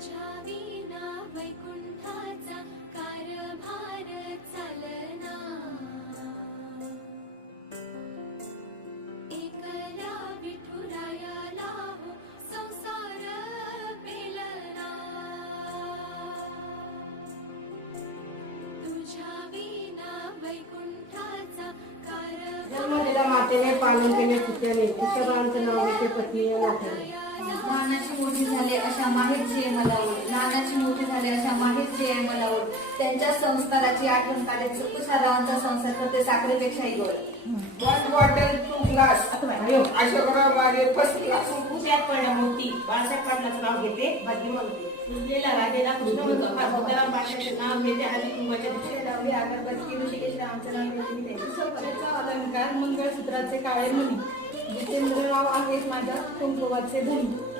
तुझ्या विना वैकुंठाचा कारभार चालना. एकला विठुरायाला हो संसार पेलना. तुझ्या विना वैकुंठाचा कारभार मातेने पालन केले पित्याने ईश्वरांचं नाव घेते लहानाची मोठी झाले अशा माहेरची मला ओढ लहानाची मोठी झाले अशा माहेरची मला ओढ त्यांच्या संस्काराची आठवण काढे तुषारावांचा संसार करते साखरेपेक्षाही गोड. One bottle two glass Ashokrao मागे फर्स्ट क्लास पडल्या मोठी बाळासाहेब पाटलाचं नाव घेते भाग्य म्हणते कृष्ण म्हणतो पाटलाचे नाव घेते आणि कुंभाच्या दिवशी लावली अगरबत्ती ऋषिकेश रामचं नाव घेते सौभाग्याचा अलंकार मंगळसूत्राचे काळे मुली जितेंद्र नाव आहेत माझ्या कुंकुवाचे धनी.